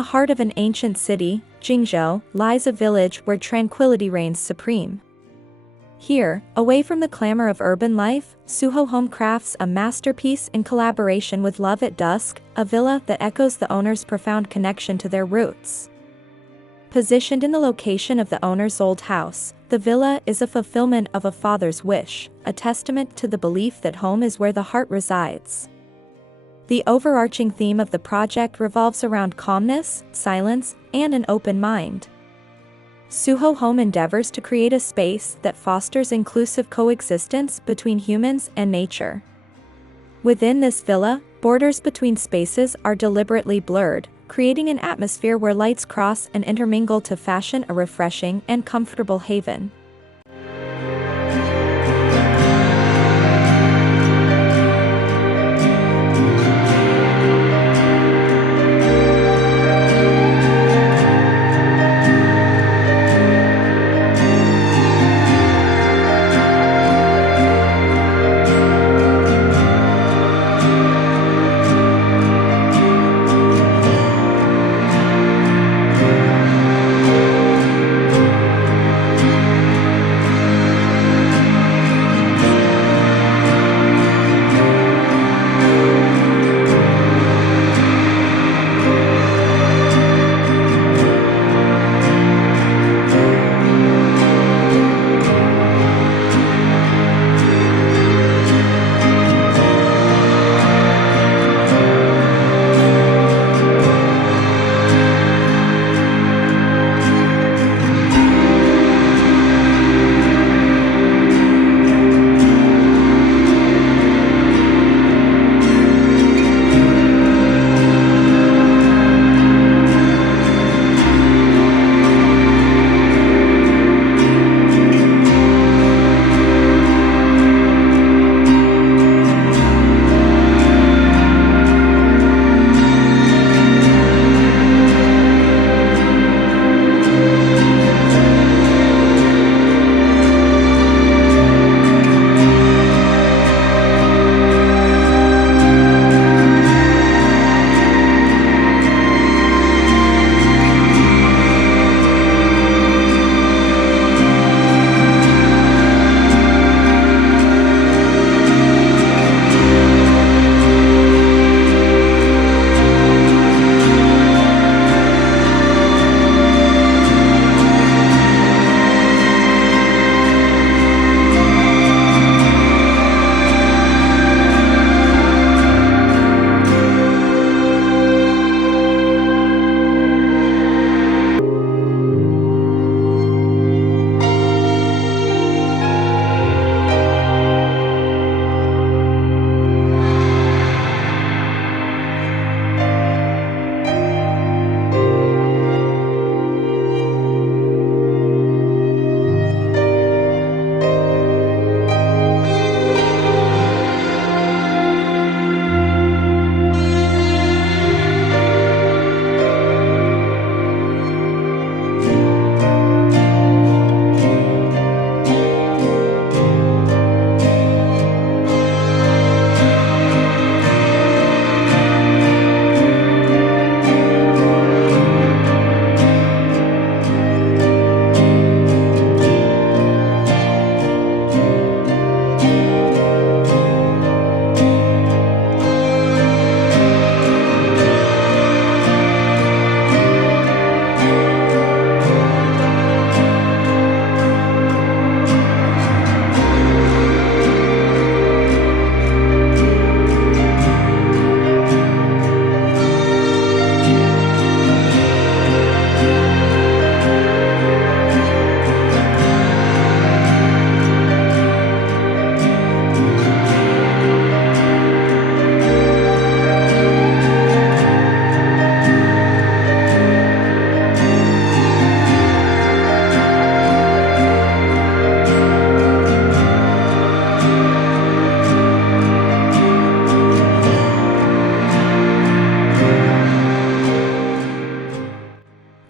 the heart of an ancient city, Jingzhou, lies a village where tranquility reigns supreme. Here, away from the clamor of urban life, SUHO Home crafts a masterpiece in collaboration with Love at Dusk, a villa that echoes the owner's profound connection to their roots. Positioned in the location of the owner's old house, the villa is a fulfillment of a father's wish, a testament to the belief that home is where the heart resides. The overarching theme of the project revolves around calmness, silence, and an open mind. SUHO Home endeavors to create a space that fosters inclusive coexistence between humans and nature. Within this villa, borders between spaces are deliberately blurred, creating an atmosphere where lights cross and intermingle to fashion a refreshing and comfortable haven.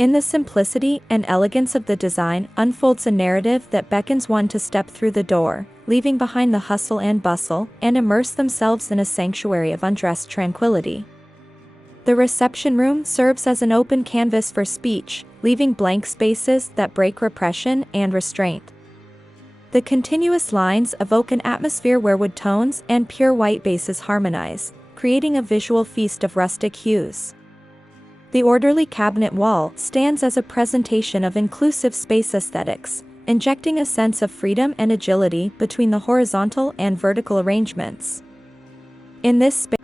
In the simplicity and elegance of the design unfolds a narrative that beckons one to step through the door, leaving behind the hustle and bustle, and immerse themselves in a sanctuary of undressed tranquility. The reception room serves as an open canvas for speech, leaving blank spaces that break repression and restraint. The continuous lines evoke an atmosphere where wood tones and pure white bases harmonize, creating a visual feast of rustic hues. The orderly cabinet wall stands as a presentation of inclusive space aesthetics, injecting a sense of freedom and agility between the horizontal and vertical arrangements. In this space,